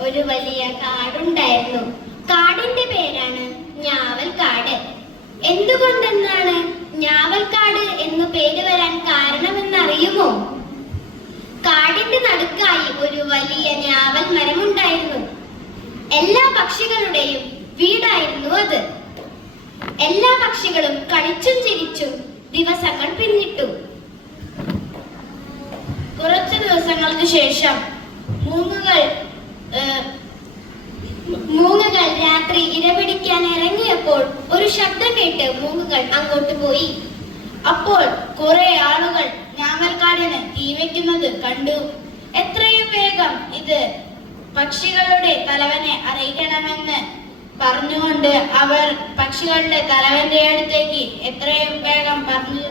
ഒരു വലിയ കാടുണ്ടായിരുന്നു. കാടിന്റെ പേരാണ് ഞാവൽക്കാട്. എന്തുകൊണ്ടെന്നാണ് കാട് എന്ന് പേര് വരാൻ കാരണമെന്നറിയുമോ? കാടിന്റെ നടുക്കായി ഒരു വലിയ ഞാവൽ മരമുണ്ടായിരുന്നു. എല്ലാ പക്ഷികളുടെയും വീടായിരുന്നു അത്. എല്ലാ പക്ഷികളും കളിച്ചും ചിരിച്ചും ദിവസങ്ങൾ പിന്നിട്ടു. കുറച്ചു ദിവസങ്ങൾക്ക് ശേഷം മൂങ്ങുകൾ ഒരു ശബ്ദം കേട്ട് മൂങ്ങുകൾ അങ്ങോട്ട് പോയി. അപ്പോൾ കുറെ ആളുകൾ ഞാമൽക്കാടിന് തീ വയ്ക്കുന്നത് കണ്ടു. എത്രയും വേഗം ഇത് പക്ഷികളുടെ തലവനെ അറിയിക്കണമെന്ന് പറഞ്ഞുകൊണ്ട് അവർ പക്ഷികളുടെ തലവന്റെ അടുത്തേക്ക് എത്രയും വേഗം പറഞ്ഞു.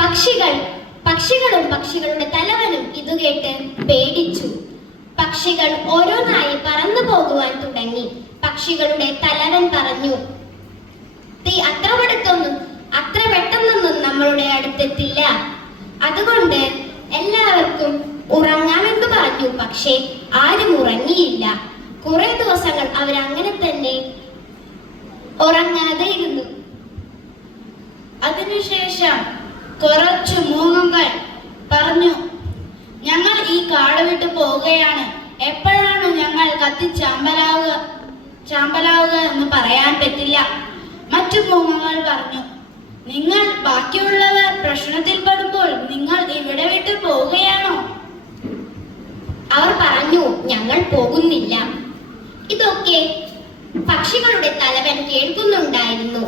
പക്ഷികൾ പക്ഷികളും പക്ഷികളുടെ തലവനും ഇത് കേട്ട് പേടിച്ചു. പക്ഷികൾ ഓരോന്നായി പറന്നു പോകുവാൻ തുടങ്ങി. പക്ഷികളുടെ തലവൻ പറഞ്ഞു തീ അത്ര പെടുത്തൊന്നും അത്ര പെട്ടെന്നൊന്നും നമ്മളുടെ അടുത്തെത്തില്ല. അതുകൊണ്ട് എല്ലാവർക്കും ഉറങ്ങാമെന്ന് പറഞ്ഞു. പക്ഷേ ആരും ഉറങ്ങിയില്ല. കുറെ ദിവസങ്ങൾ അവരങ്ങനെ തന്നെ ഉറങ്ങാതെ ഇരുന്നു അതിനുശേഷം കുറച്ചു മൂങ്ങുകൾ പറഞ്ഞു ഞങ്ങൾ ഈ കാട് വിട്ടു പോവുകയാണ്. കത്തി ചാമ്പലാവുക എന്ന് പറയാൻ പറ്റില്ല. മറ്റു മൂങ്ങുകൾ പറഞ്ഞു നിങ്ങൾ ബാക്കിയുള്ളവർ പ്രശ്നത്തിൽ പെടുമ്പോൾ നിങ്ങൾ ഇവിടെ വിട്ട് പോവുകയാണോ? അവർ പറഞ്ഞു ഞങ്ങൾ പോകുന്നില്ല. ഇതൊക്കെ പക്ഷികളുടെ തലവൻ കേൾക്കുന്നുണ്ടായിരുന്നു.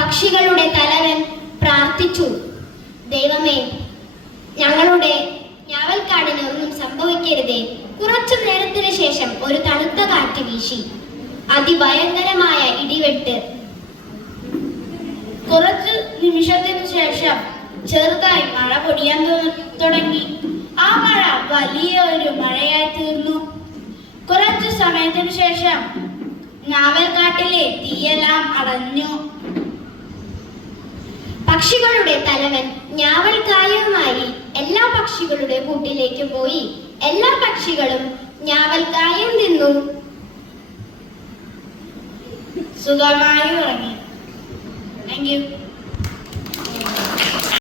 പക്ഷികളുടെ തലവൻ പ്രാർത്ഥിച്ചു ദൈവമേ ഞങ്ങളുടെ ഞാവൽക്കാടിന് ഒന്നും സംഭവിക്കരുതേ. കുറച്ചു നേരത്തിന് ശേഷം ഒരു തണുത്ത കാറ്റ് വീശി. അതിഭയങ്കരമായ ഇടിവെട്ട്. കുറച്ച് നിമിഷത്തിനു ശേഷം ചെറുതായി മഴ പൊടിയാൻ തുടങ്ങി. ആ മഴ വലിയ ഒരു മഴയായി തീർന്നു. കുറച്ച് സമയത്തിനു ശേഷം ഞാവൽക്കാട്ടിലെ തീയെല്ലാം അടഞ്ഞു. പക്ഷികളുടെ തലവൻ എല്ലാ പക്ഷികളുടെ കൂട്ടിലേക്ക് പോയി. എല്ലാ പക്ഷികളും ഞാവൽക്കായും നിന്നു. സുഖമായി? ഉറങ്ങി. Thank you